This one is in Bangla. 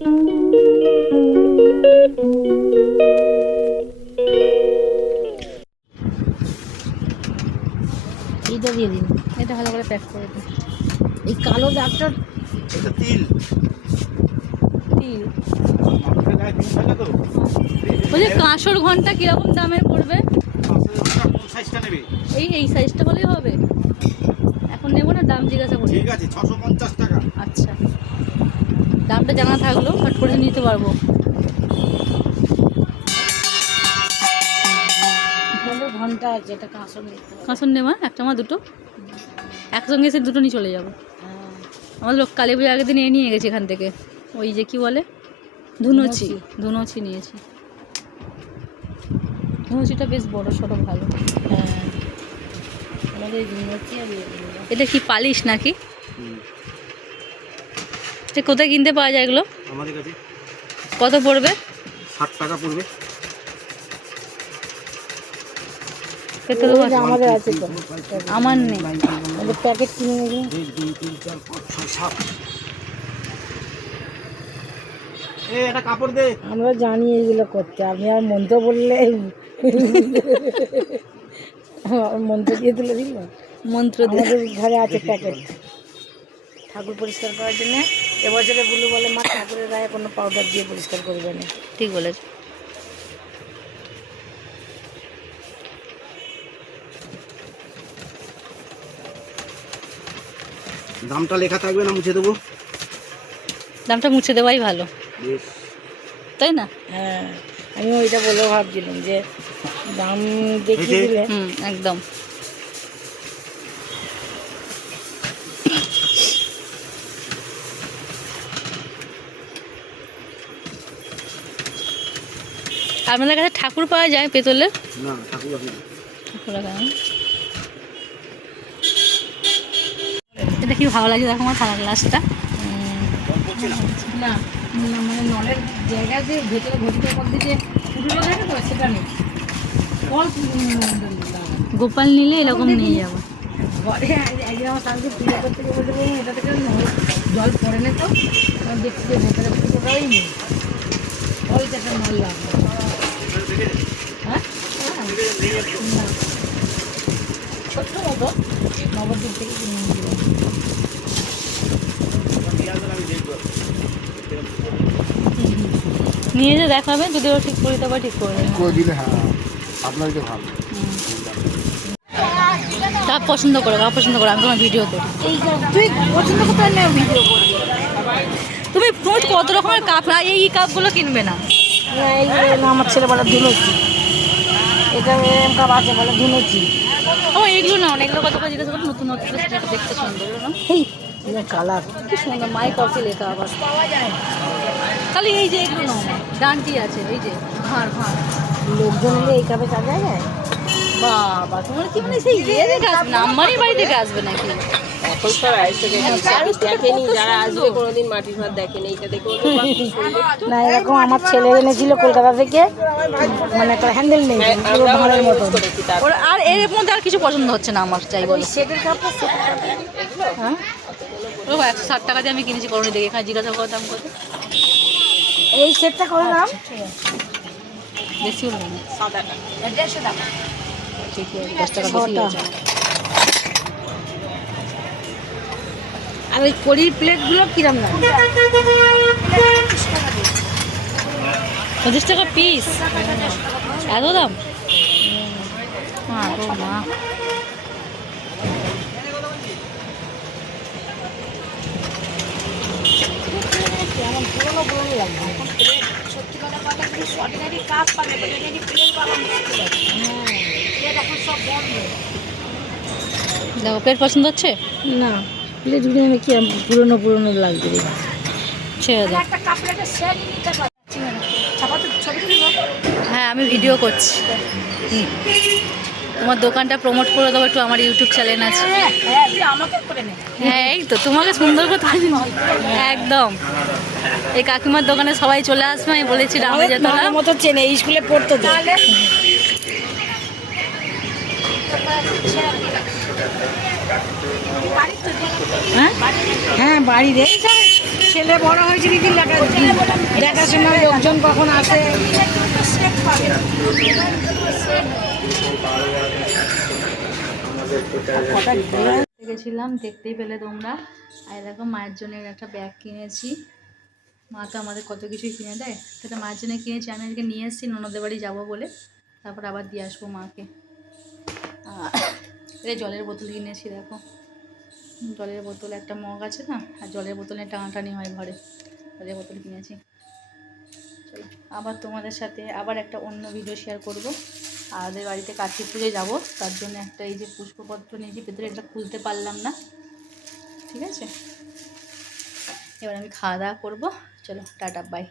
এইটা দিয়ে দিন, এটা ভালো করে প্যাক করে দিন। এই কালো দাগটা এটা তিল তিল। বলছি কাঁসর ঘন্টা কিরকম দামের পড়বে? এই সাইজটা হলেই হবে? এখন নেবো না, দাম জিজ্ঞাসা করি। ঠিক আছে, 650 টাকা। আচ্ছা, দামটা জানা থাকলো, কাট করে নিতে পারবো। ঘন্টা আছে, এটা কাঁসর নেবা একটা, আমার দুটো একসঙ্গে এসে দুটো নিয়ে চলে যাবো। আমাদের লোক কালী পুজোর আগের দিন নিয়ে গেছে এখান থেকে, ওই যে কি বলে ধুনুচি, ধুনুচি নিয়েছি। ধুনুচিটা বেশ বড় সড়ো, ভালো। হ্যাঁ, আমাদের ধুনুচি। এটা কি পালিশ নাকি? কোথায় কিনতে পাওয়া যায় এগুলো? আমাদের কাছে। কত পড়বে? 60 টাকা পড়বে। আমাদের আছে তো, আমার নেই, প্যাকেট কিনে নেব। 1 2 3 4 5 6 7। এটা কাপড় দে। আমরা জানি এইগুলো করতে, আপনি আর মন্ত্র বললে মন্ত্র দিয়ে তুলে দিল। মন্ত্র আমাদের ঘরে আছে প্যাকেট, ঠাকুর পরিষ্কার করার জন্য। এবছরে বুলু বলে মা ঠাকুরের গায়ে কোনো পাউডার দিয়ে পরিষ্কার করবে না। ঠিক বলেছে। দামটা লেখা থাকবে না, মুছে দেবো? দামটা মুছে দেওয়াই ভালো, বেশ, তাই না? হ্যাঁ, আমি ওইটা বলেও ভাবছিলাম যে দাম দেখিয়ে দিলে। একদম। আপনাদের কাছে ঠাকুর পাওয়া যায় পেতলের? না, ঠাকুর আছে। এটা কি ভালো লাগে দেখো আমার থালা গ্লাসটা। না মানে নলের জায়গা যে ভেতরে ঘটিটার মধ্যে যে ফুটুলো থাকে তো, সেটা নেই। গোপাল নিলে এরকম নিয়ে যাবো। ঘরে একদিন আমার স্বামীকে পুজো করতে গিয়ে বলতে বলবো এটা থেকে জল পড়ে না, তো দেখছি যে ভেতরে ফুটোটাই নেই, অল্প একটা নল লাগবে। হ্যাঁ, ছোট্ট মতো নবদ্বীপ থেকে কিনে নিয়েছিলাম। নিয়ে যে দেখাবে, যদি ও ঠিক করে দেবে, ঠিক করে দিলে। হ্যাঁ, আপনারই তো ভালো। তা পছন্দ করো, পছন্দ করো, আমি তোমার ভিডিও করি। তুই পছন্দ করতে না, ভিডিও করবি। তুমি কত রকমের কাপ, এই কাপগুলো কিনবে না? আমার ছেলে বলে ধুনুচি, এটা এরকম কাপ আছে বলে ধুনুচি। ও এগুলো না, অনেকগুলো কত করে জিজ্ঞাসা করো, নতুন নতুন দেখতে সুন্দর না? এই কালার কি সুন্দর, মাই কফি লেখা আবার। তাহলে এই যে এগুলো নাও, ডান্টি আছে, এই যে ভাঁড় ভাঁড়, লোকজন এলে এই কাপে সাজায় যায়। বাবা, তোমার কি মানে সেই ইয়ে দেখে আসবে না, আমারই বাড়ি থেকে আসবে নাকি? এখন সব দেখেনি, যারা আসবে কোনোদিন মাটির ভাত দেখেনি, এটা দেখে না। এরকম আমার ছেলে এনেছিল কলকাতা থেকে, মানে একটা হ্যান্ডেল নেই, ভাঁড়ের মতো। আর এর মধ্যে আর কিছু পছন্দ হচ্ছে না আমার, চাই বলো। সেটের কাপ, হ্যাঁ, ও 160 টাকা দিয়ে আমি কিনেছি করোনি দেখে, এখানে জিজ্ঞাসা করে দাম কত। এই সেটটা করে দাম বেশি হলো না, 7 টাকা, 150 টাকা। ঠিক আছে, 10 টাকা বেশি হয়েছে। আর ওই কড়ির প্লেটগুলো কিরম দাম? 50 টাকা পিস, এত দাম? মা পুরোনো পুরোনো লাগবে। সত্যি কথা কথা, অর্ডিনারি কাপ পাবে, অর্ডিনারি প্লেট পাবে। এখন সব বন্ধ। দেখো, প্লেট পছন্দ হচ্ছে না? প্লেট ঘুরে আমি কি পুরোনো পুরোনো লাগবে, ছেড়ে দাও। হ্যাঁ, আমি ভিডিও করছি। তোমার দোকানটা প্রমোট করে দেবো একটু, আমার ইউটিউব চ্যানেল আছে। হ্যাঁ, এই তো তোমাকে সুন্দর কথা একদম। এই কাকিমার দোকানে সবাই চলে আসবে, আমি বলেছি রামজাতলা মতো চেনে, এই স্কুলে পড়তো তো। হ্যাঁ, বাড়ির ছেলে বড় হয়েছে দিদি, দেখাশোনার লোকজন কখন আসে। গেছিলাম, দেখতেই পেলে তোমরা। আর দেখো মায়ের জন্য একটা ব্যাগ কিনেছি। মা তো আমাদের কত কিছুই কিনে দেয়, সেটা মায়ের জন্য কিনেছি। আমি আজকে নিয়ে এসেছি ননদের বাড়ি যাবো বলে, তারপর আবার দিয়ে আসবো মাকে। এই জলের বোতল কিনেছি, দেখো জলের বোতল, একটা মগ আছে না, আর জলের বোতলে টানাটানি হয় ঘরে, জলের বোতল কিনেছি। চলো আবার তোমাদের সাথে আবার একটা অন্য ভিডিও শেয়ার করব। আর ওদের বাড়িতে কার্তিক পুজোয় যাবো, তার জন্য একটা এই যে পুষ্পপত্র নিয়েছি, ভেতরে এটা খুলতে পারলাম না, ঠিক আছে। এবার আমি খাওয়া দাওয়া করবো। চলো টাটা, বাই।